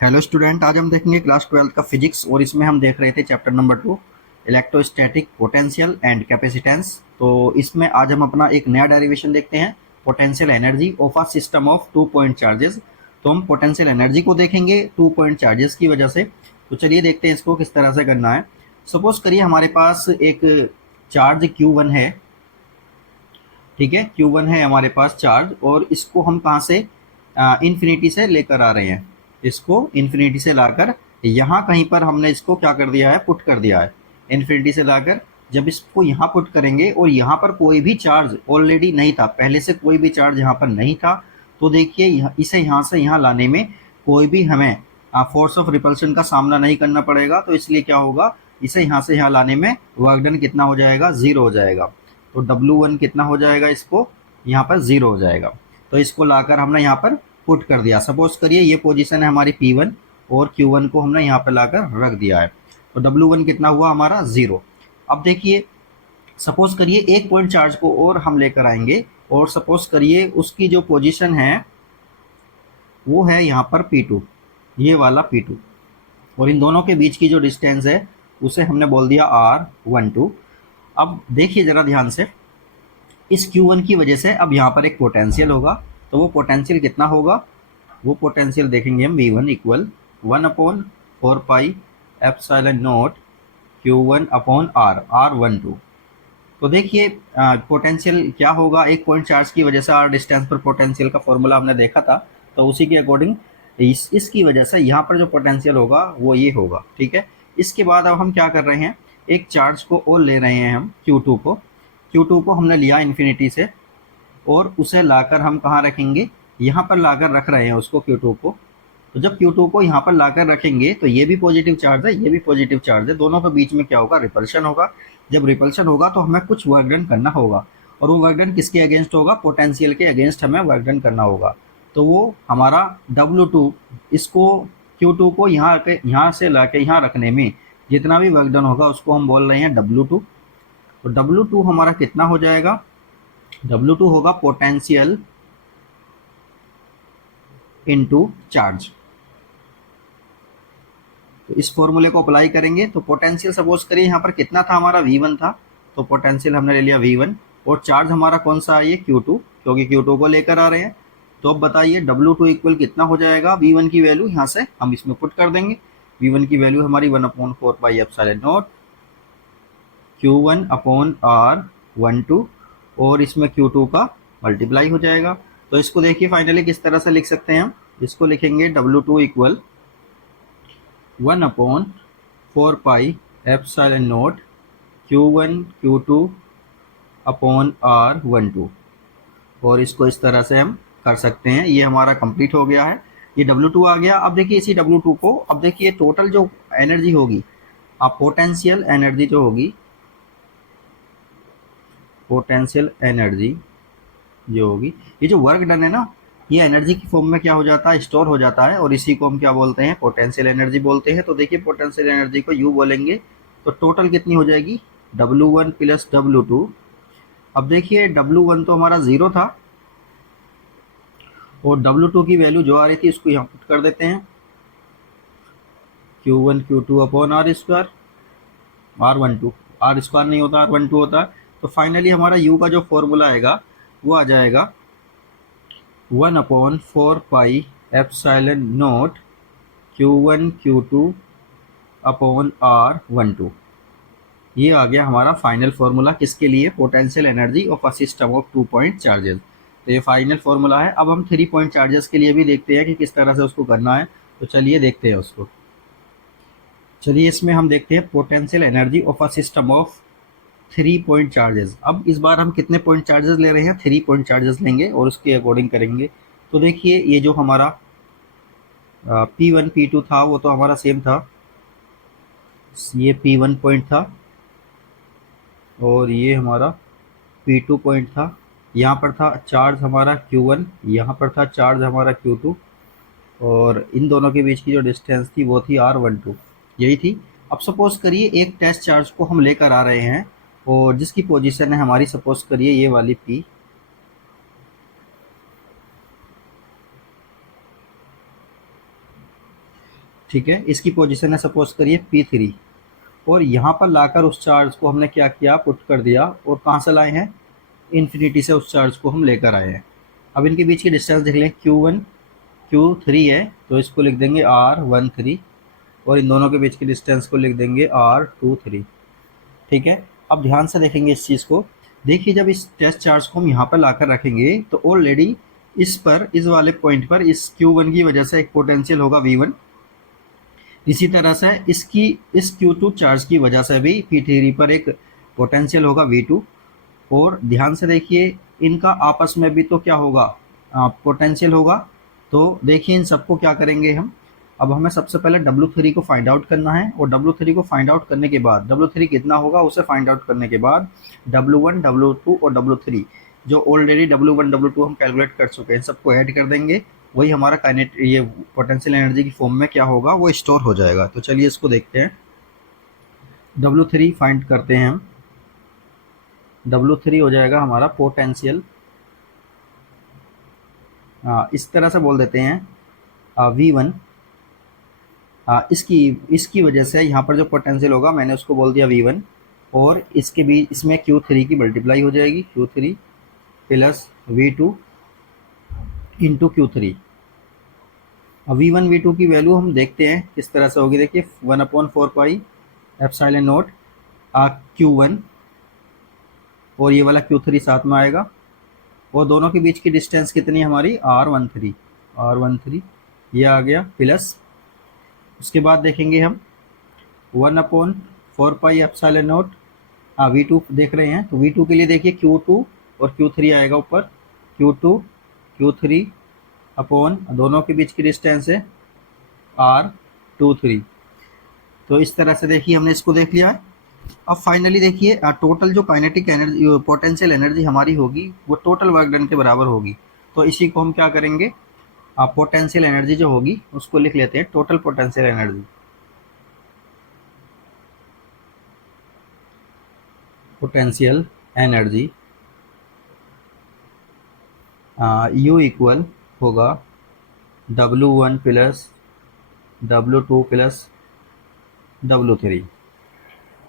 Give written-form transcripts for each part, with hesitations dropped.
Hello student, आज हम देखेंगे क्लास 12 का फिजिक्स और इसमें हम देख रहे थे chapter number 2 electrostatic potential and capacitance. तो इसमें आज हम अपना एक नया डेरिवेशन देखते हैं, potential energy of a system of 2 point charges. तो हम पोटेंशियल एनर्जी को देखेंगे 2 पॉइंट चार्जेस की वजह से। तो चलिए देखते हैं इसको किस तरह से करना है। सपोज करिए हमारे पास एक चार्ज Q1 है, ठीक है। Q1 है हमारे पास चार्ज, और इसको हम कहाँ से इन्फिनिटी से लेकर आ रहे हैं। इसको इन्फिनिटी से लाकर यहाँ कहीं पर हमने इसको क्या कर दिया है, पुट कर दिया है। इन्फिनिटी से लाकर जब इसको यहाँ पुट करेंगे और यहाँ पर कोई भी चार्ज ऑलरेडी नहीं था, पहले से कोई भी चार्ज यहाँ पर नहीं था, तो देखिए इसे यहाँ से यहाँ लाने में कोई भी हमें फोर्स ऑफ रिपल्शन का सामना नहीं करना पड़ेगा। तो इसलिए क्या होगा, इसे यहाँ से यहाँ लाने में वर्क डन कितना हो जाएगा, जीरो हो जाएगा। तो W1 कितना हो जाएगा, इसको यहाँ पर जीरो हो जाएगा। तो इसको लाकर हमने यहाँ पर पुट कर दिया। सपोज करिए ये पोजीशन है हमारी P1 और Q1 को हमने यहाँ पर लाकर रख दिया है। तो W1 कितना हुआ हमारा, जीरो। अब देखिए सपोज करिए एक पॉइंट चार्ज को और हम लेकर आएंगे, और सपोज करिए उसकी जो पोजीशन है वो है यहाँ पर P2, ये वाला P2, और इन दोनों के बीच की जो डिस्टेंस है उसे हमने बोल दिया R12। अब देखिए ज़रा ध्यान से, इस Q1 की वजह से अब यहाँ पर एक पोटेंशियल होगा। तो वो पोटेंशियल कितना होगा, वो पोटेंशियल देखेंगे हम V1 equal 1/4 pi epsilon not Q1 upon R12। तो देखिए पोटेंशियल क्या होगा, एक पॉइंट चार्ज की वजह से R डिस्टेंस पर पोटेंशियल का फॉर्मूला हमने देखा था। तो उसी के अकॉर्डिंग इसकी वजह से यहाँ पर जो पोटेंशियल होगा वो ये होगा, ठीक है। इसके बाद अब हम क्या कर रहे हैं, एक चार्ज को और ले रहे हैं हम Q2 को हमने लिया इन्फिनिटी से, और उसे लाकर हम कहाँ रखेंगे, यहाँ पर लाकर रख रहे हैं उसको Q2 को। तो जब Q2 को यहाँ पर लाकर रखेंगे तो ये भी पॉजिटिव चार्ज है, ये भी पॉजिटिव चार्ज है, दोनों के बीच में क्या होगा, रिपल्शन होगा। जब रिपल्शन होगा तो हमें कुछ वर्क डन करना होगा, और वो वर्क डन किसके अगेंस्ट होगा, पोटेंशियल के अगेंस्ट हमें वर्क डन करना होगा। तो वो हमारा W2, इसको Q2 को यहाँ से लाके यहाँ रखने में जितना भी वर्क डन होगा उसको हम बोल रहे हैं W2। तो W2 हमारा कितना हो जाएगा, W2 होगा पोटेंशियल इनटू चार्ज। तो इस फॉर्मूले को अप्लाई करेंगे तो पोटेंशियल सपोज करिए यहाँ पर कितना था हमारा, V1 था। तो पोटेंशियल हमने ले लिया V1, और चार्ज हमारा कौन सा है, ये Q2, क्योंकि Q2 को लेकर आ रहे हैं। तो अब बताइए W2 इक्वल कितना हो जाएगा, V1 की वैल्यू यहाँ से हम इसमें पुट कर देंगे। V1 की वैल्यू हमारी 1/4 pi epsilon not Q1 upon R12, और इसमें Q2 का मल्टीप्लाई हो जाएगा। तो इसको देखिए फाइनली किस तरह से लिख सकते हैं हम, इसको लिखेंगे W2 equal 1/4 pi epsilon not Q1 Q2 upon R12, और इसको इस तरह से हम कर सकते हैं। ये हमारा कंप्लीट हो गया है, ये W2 आ गया। अब देखिए इसी W2 को, अब देखिए टोटल जो एनर्जी होगी, अब पोटेंशियल एनर्जी जो होगी, पोटेंशियल एनर्जी जो होगी, ये जो वर्क डन है ना, ये एनर्जी की फॉर्म में क्या हो जाता है, स्टोर हो जाता है, और इसी को हम क्या बोलते हैं, पोटेंशियल एनर्जी बोलते हैं। तो देखिए पोटेंशियल एनर्जी को U बोलेंगे, तो टोटल कितनी हो जाएगी, W1 प्लस W2। अब देखिए W1 तो हमारा जीरो था, और W2 की वैल्यू जो आ रही थी उसको यहाँ पुट कर देते हैं, Q1 Q2 upon R² R12, R² नहीं होता, R12 होता है। तो फाइनली हमारा U का जो फॉर्मूला आएगा वो आ जाएगा 1/4 pi epsilon not Q1 Q2 upon R12। ये आ गया हमारा फाइनल फार्मूला, किसके लिए, potential energy of a system of 2 point charges. तो ये फाइनल फार्मूला है। अब हम 3 पॉइंट चार्जेस के लिए भी देखते हैं कि किस तरह से उसको करना है। तो चलिए देखते हैं उसको। चलिए इसमें हम देखते हैं potential energy of a system of 3 point charges. अब इस बार हम कितने पॉइंट चार्जेस ले रहे हैं, 3 पॉइंट चार्जेस लेंगे और उसके अकॉर्डिंग करेंगे। तो देखिए ये जो हमारा P1 P2 था वो तो हमारा सेम था, ये P1 पॉइंट था और ये हमारा P2 पॉइंट था। यहाँ पर था चार्ज हमारा Q1, यहाँ पर था चार्ज हमारा Q2, और इन दोनों के बीच की जो डिस्टेंस थी वो थी R12, यही थी। अब सपोज करिए एक टेस्ट चार्ज को हम लेकर आ रहे हैं, और जिसकी पोजीशन है हमारी, सपोज करिए ये वाली P, ठीक है, इसकी पोजीशन है सपोज करिए P3, और यहाँ पर लाकर उस चार्ज को हमने क्या किया, पुट कर दिया, और कहाँ से लाए हैं, इन्फिनिटी से उस चार्ज को हम लेकर आए हैं। अब इनके बीच की डिस्टेंस देख लें, Q1 Q3 है, तो इसको लिख देंगे R13, और इन दोनों के बीच की डिस्टेंस को लिख देंगे R23। ठीक है, अब ध्यान से देखेंगे इस चीज़ को। देखिए जब इस टेस्ट चार्ज को हम यहाँ पर लाकर रखेंगे तो ऑलरेडी इस पर, इस वाले पॉइंट पर, इस Q1 की वजह से एक पोटेंशियल होगा V1। इसी तरह से इसकी, इस Q2 चार्ज की वजह से भी P3 पर एक पोटेंशियल होगा V2। और ध्यान से देखिए इनका आपस में भी तो क्या होगा, पोटेंशियल होगा। तो देखिए इन सबको क्या करेंगे हम, अब हमें सबसे पहले W3 को फाइंड आउट करना है, और W3 को फाइंड आउट करने के बाद, W3 कितना होगा उसे फाइंड आउट करने के बाद W1 W2 और W3, जो ऑलरेडी W1 W2 हम कैलकुलेट कर चुके हैं, सबको ऐड कर देंगे। वही हमारा काइनेट, ये पोटेंशियल एनर्जी की फॉर्म में क्या होगा, वो स्टोर हो जाएगा। तो चलिए इसको देखते हैं। W3 फाइंड करते हैं हम। W3 हो जाएगा हमारा पोटेंशियल, इस तरह से बोल देते हैं, V1। इसकी इसकी वजह से यहाँ पर जो पोटेंशियल होगा मैंने उसको बोल दिया V1, और इसके भी इसमें Q3 की मल्टीप्लाई हो जाएगी, Q3 plus V2 into Q3। अब V1 V2 की वैल्यू हम देखते हैं किस तरह से होगी। देखिए 1/4 पाई एप्सिलॉन नॉट Q1, और ये वाला Q3 साथ में आएगा, और दोनों के बीच की डिस्टेंस कितनी हमारी, R13 ये आ गया, प्लस उसके बाद देखेंगे हम 1/4 पाई एप्सिलॉन नॉट V2 देख रहे हैं, तो V2 के लिए देखिए Q2 और Q3 आएगा ऊपर, Q2 Q3 अपॉन दोनों के बीच की डिस्टेंस है R23। तो इस तरह से देखिए हमने इसको देख लिया है। अब फाइनली देखिए टोटल जो काइनेटिक एनर्जी, पोटेंशियल एनर्जी हमारी होगी, वो टोटल वर्क डन के बराबर होगी। तो इसी को हम क्या करेंगे, पोटेंशियल एनर्जी जो होगी उसको लिख लेते हैं, total potential energy. Potential energy U equal होगा W1 plus W2 plus W3।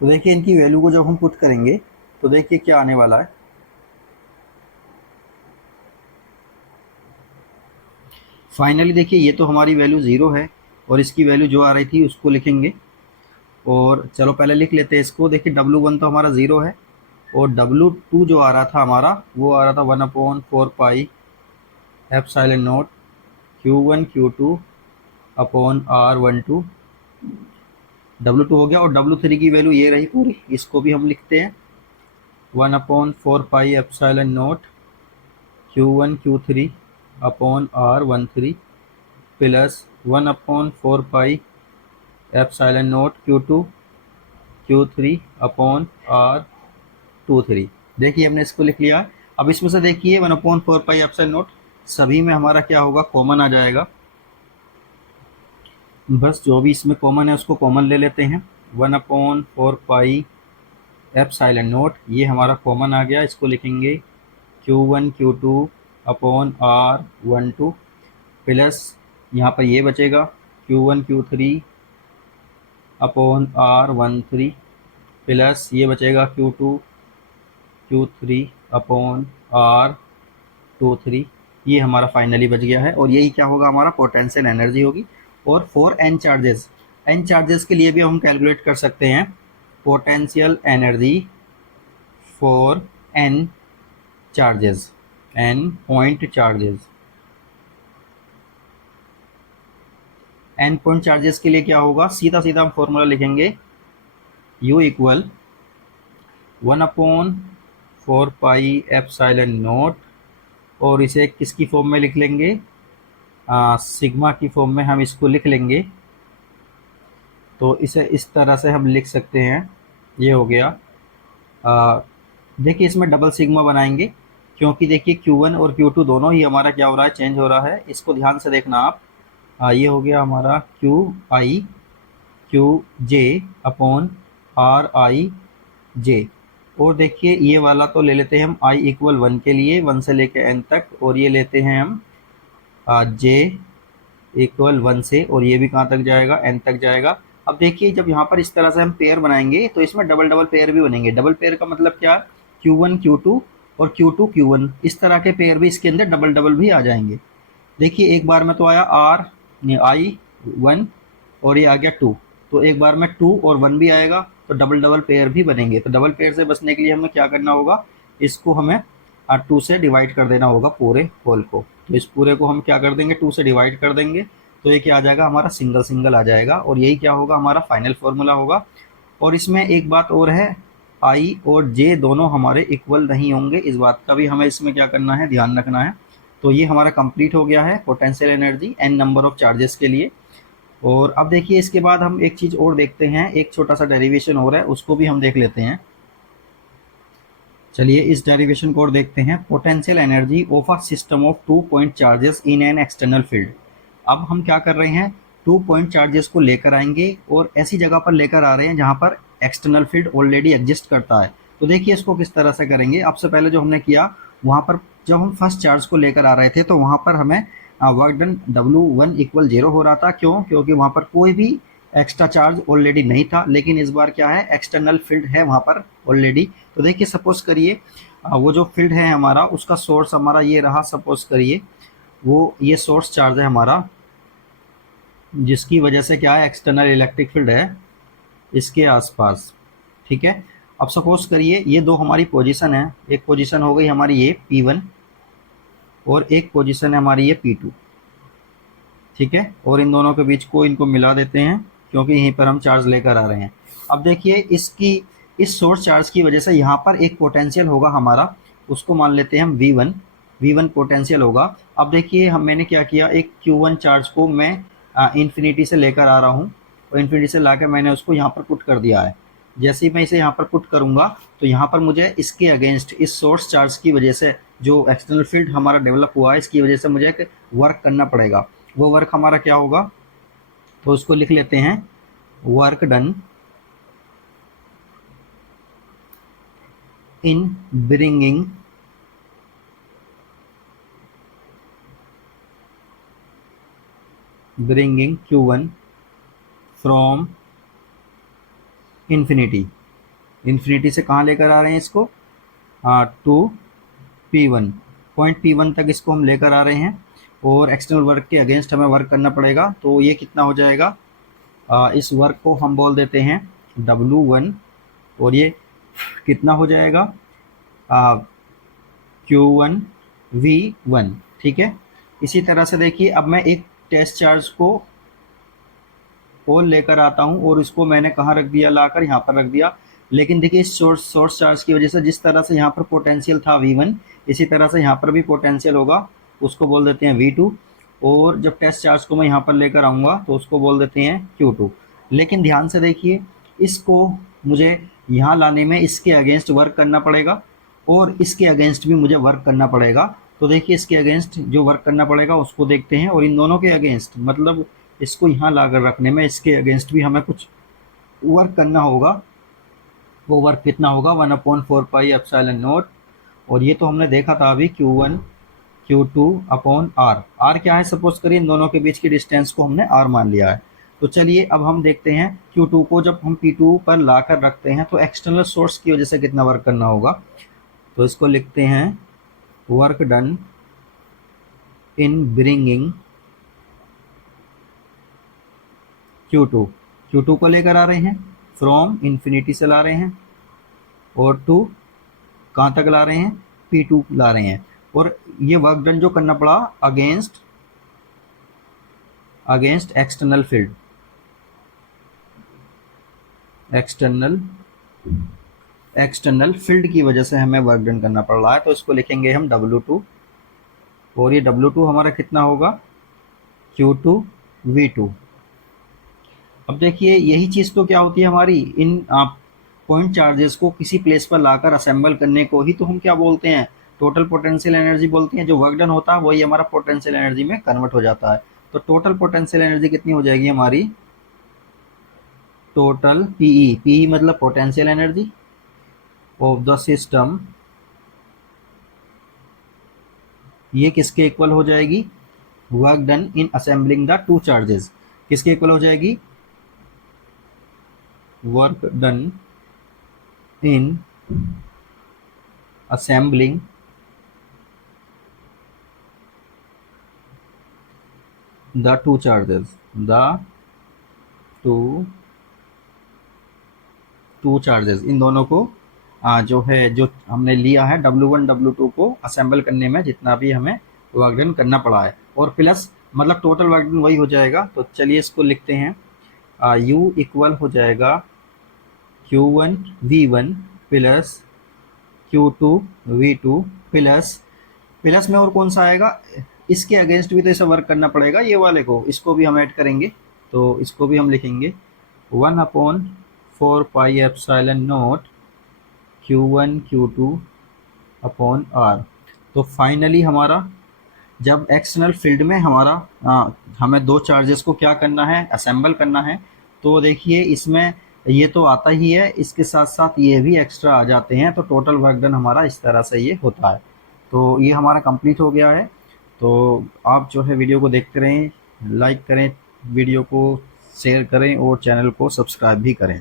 तो देखिए इनकी वैल्यू को जब हम पुट करेंगे तो देखिए क्या आने वाला है। फाइनली देखिए ये तो हमारी वैल्यू 0 है, और इसकी वैल्यू जो आ रही थी उसको लिखेंगे। और चलो पहले लिख लेते हैं इसको। देखिए W1 तो हमारा 0 है, और W2 जो आ रहा था हमारा, वो आ रहा था 1/4 pi epsilon not Q1 Q2 upon R12। W2 हो गया, और W3 की वैल्यू ये रही पूरी, इसको भी हम लिखते हैं 1/4 pi epsilon not Q1 Q3 upon R13 plus 1/4 pi epsilon not Q2 Q3 upon R23। देखिए हमने इसको लिख लिया। अब इसमें से देखिए 1/4 पाई एप्सिलॉन नॉट सभी में हमारा क्या होगा, कॉमन आ जाएगा। बस जो भी इसमें कॉमन है उसको कॉमन ले लेते हैं। 1/4 पाई एप्सिलॉन नॉट ये हमारा कॉमन आ गया, इसको लिखेंगे Q1 Q2 upon R12 plus यहाँ पर ये बचेगा Q1 Q3 upon R13 plus ये बचेगा Q2 Q3 अपॉन R23। ये हमारा फाइनली बच गया है, और यही क्या होगा, हमारा पोटेंशियल एनर्जी होगी। और फॉर एन चार्जेस के लिए भी हम कैलकुलेट कर सकते हैं potential energy for N charges, N point charges. N point charges के लिए क्या होगा, सीधा सीधा हम फॉर्मूला लिखेंगे U equal 1/4 pi epsilon not, और इसे किसकी फॉर्म में लिख लेंगे, सिग्मा की फॉर्म में हम इसको लिख लेंगे। तो इसे इस तरह से हम लिख सकते हैं, ये हो गया। देखिए इसमें डबल सिग्मा बनाएंगे, क्योंकि देखिए Q1 और Q2 दोनों ही हमारा क्या हो रहा है, चेंज हो रहा है। इसको ध्यान से देखना आप। ये हो गया हमारा QJ अपॉन RIJ। और देखिए ये वाला तो ले लेते हैं हम I इक्वल 1 के लिए, 1 से लेकर N तक, और ये लेते हैं हम J इक्वल 1 से, और ये भी कहाँ तक जाएगा, n तक जाएगा। अब देखिए जब यहाँ पर इस तरह से हम पेयर बनाएंगे तो इसमें डबल डबल पेयर भी बनेंगे। डबल पेयर का मतलब क्या, Q1 Q2 और Q2 Q1, इस तरह के पेयर भी इसके अंदर डबल डबल भी आ जाएंगे। देखिए एक बार में तो आया I1 और ये आ गया 2, तो एक बार में 2 और 1 भी आएगा, तो डबल डबल पेयर भी बनेंगे। तो डबल पेयर से बचने के लिए हमें क्या करना होगा, इसको हमें 2 से डिवाइड कर देना होगा पूरे होल को। तो इस पूरे को हम क्या कर देंगे, 2 से डिवाइड कर देंगे, तो ये क्या आ जाएगा, हमारा सिंगल सिंगल आ जाएगा, और यही क्या होगा, हमारा फाइनल फार्मूला होगा। और इसमें एक बात और है, आई और जे दोनों हमारे इक्वल नहीं होंगे, इस बात का भी हमें इसमें क्या करना है, ध्यान रखना है। तो ये हमारा कंप्लीट हो गया है potential energy N number of charges के लिए। और अब देखिए इसके बाद हम एक चीज़ और देखते हैं, एक छोटा सा डेरिवेशन हो रहा है, उसको भी हम देख लेते हैं। चलिए इस डेरिवेशन को और देखते हैं। Potential energy of a system of 2 point charges in an external field. अब हम क्या कर रहे हैं, 2 पॉइंट चार्जेस को लेकर आएंगे और ऐसी जगह पर लेकर आ रहे हैं जहां पर एक्सटर्नल फील्ड ऑलरेडी एग्जिस्ट करता है। तो देखिए इसको किस तरह से करेंगे। अब से पहले जो हमने किया, वहां पर जब हम फर्स्ट चार्ज को लेकर आ रहे थे तो वहां पर हमें वर्क डन W1 इक्वल 0 हो रहा था। क्यों, क्योंकि वहां पर कोई भी एक्स्ट्रा चार्ज ऑलरेडी नहीं था। लेकिन इस बार क्या है, एक्सटर्नल फील्ड है वहां पर ऑलरेडी। तो देखिए सपोज करिए वो जो फील्ड है हमारा, उसका सोर्स हमारा ये रहा, सपोज करिए वो ये सोर्स चार्ज है हमारा, जिसकी वजह से क्या है, एक्सटर्नल इलेक्ट्रिक फील्ड है इसके आसपास। ठीक है, अब सपोज करिए ये दो हमारी पोजीशन है, एक पोजीशन हो गई हमारी ये P1 और एक पोजीशन है हमारी ये P2। ठीक है, और इन दोनों के बीच को इनको मिला देते हैं, क्योंकि यहीं पर हम चार्ज लेकर आ रहे हैं। अब देखिए इसकी इस सोर्स चार्ज की वजह से यहाँ पर एक पोटेंशियल होगा हमारा, उसको मान लेते हैं हम V1। V1 पोटेंशियल होगा। अब देखिए हम मैंने क्या किया, एक Q1 चार्ज को मैं इन्फिनिटी से लेकर आ रहा हूँ, और इन्फिनिटी से लाकर मैंने उसको यहाँ पर पुट कर दिया है। जैसे ही मैं इसे यहाँ पर पुट करूँगा तो यहाँ पर मुझे इसके अगेंस्ट, इस सोर्स चार्ज की वजह से जो एक्सटर्नल फील्ड हमारा डेवलप हुआ है, इसकी वजह से मुझे एक वर्क करना पड़ेगा। वो वर्क हमारा क्या होगा, तो उसको लिख लेते हैं, work done in bringing Q1 from infinity. Infinity से कहाँ लेकर आ रहे हैं इसको, टू P1, पॉइंट P1 तक इसको हम लेकर आ रहे हैं, और एक्सटर्नल वर्क के अगेंस्ट हमें वर्क करना पड़ेगा। तो ये कितना हो जाएगा, इस वर्क को हम बोल देते हैं W1, और ये कितना हो जाएगा, Q1 V1। ठीक है, इसी तरह से देखिए अब मैं एक टेस्ट चार्ज को और लेकर आता हूं, और इसको मैंने कहाँ रख दिया, लाकर यहाँ पर रख दिया। लेकिन देखिए इस सोर्स चार्ज की वजह से जिस तरह से यहाँ पर पोटेंशियल था V1, इसी तरह से यहाँ पर भी पोटेंशियल होगा, उसको बोल देते हैं V2। और जब टेस्ट चार्ज को मैं यहाँ पर लेकर आऊँगा तो उसको बोल देते हैं Q2। लेकिन ध्यान से देखिए, इसको मुझे यहाँ लाने में इसके अगेंस्ट वर्क करना पड़ेगा, और इसके अगेंस्ट भी मुझे वर्क करना पड़ेगा। तो देखिए इसके अगेंस्ट जो वर्क करना पड़ेगा उसको देखते हैं, और इन दोनों के अगेंस्ट, मतलब इसको यहाँ लाकर रखने में इसके अगेंस्ट भी हमें कुछ वर्क करना होगा। वो वर्क कितना होगा, 1/4πε0। और ये तो हमने देखा था अभी, Q1 Q2/R। R क्या है, सपोज करिए इन दोनों के बीच की डिस्टेंस को हमने R मान लिया है। तो चलिए अब हम देखते हैं Q2 को जब हम P2 पर लाकर रखते हैं तो एक्सटर्नल सोर्स की वजह से कितना वर्क करना होगा। तो इसको लिखते हैं, work done in bringing Q2 को लेकर आ रहे हैं, फ्रॉम इन्फिनिटी से ला रहे हैं, और टू कहाँ तक ला रहे हैं, P2 ला रहे हैं। और ये वर्क डन जो करना पड़ा against external field, external field की वजह से हमें वर्क डन करना पड़ रहा है। तो इसको लिखेंगे हम W2, और ये W2 हमारा कितना होगा, Q2 V2। अब देखिए यही चीज़ तो क्या होती है हमारी, इन पॉइंट चार्जेस को किसी प्लेस पर लाकर असेंबल करने को ही तो हम क्या बोलते हैं, टोटल पोटेंशियल एनर्जी बोलते हैं। जो वर्क डन होता है वही हमारा पोटेंशियल एनर्जी में कन्वर्ट हो जाता है। तो टोटल पोटेंशियल एनर्जी कितनी हो जाएगी हमारी, टोटल पीई मतलब potential energy of the system, ये किसके इक्वल हो जाएगी, work done in assembling the two charges किसके इक्वल हो जाएगी, work done in assembling the two charges, the two two charges, इन दोनों को जो है जो हमने लिया है W1 W2 को असेंबल करने में जितना भी हमें वर्क डन करना पड़ा है, और प्लस मतलब टोटल वर्क डन वही हो जाएगा। तो चलिए इसको लिखते हैं, U इक्वल हो जाएगा Q1 V1 plus Q2 V2 plus plus में और कौन सा आएगा, इसके अगेंस्ट भी तो इसे वर्क करना पड़ेगा, ये वाले को, इसको भी हम ऐड करेंगे, तो इसको भी हम लिखेंगे 1/4 pi epsilon not Q1 Q2 upon R। तो फाइनली हमारा जब एक्सटर्नल फील्ड में हमारा हमें दो चार्जेस को क्या करना है, असेंबल करना है, तो देखिए इसमें ये तो आता ही है, इसके साथ साथ ये भी एक्स्ट्रा आ जाते हैं, तो टोटल वर्क डन हमारा इस तरह से ये होता है। तो ये हमारा कंप्लीट हो गया है। तो आप जो है वीडियो को देखते रहें, लाइक करें, वीडियो को शेयर करें और चैनल को सब्सक्राइब भी करें।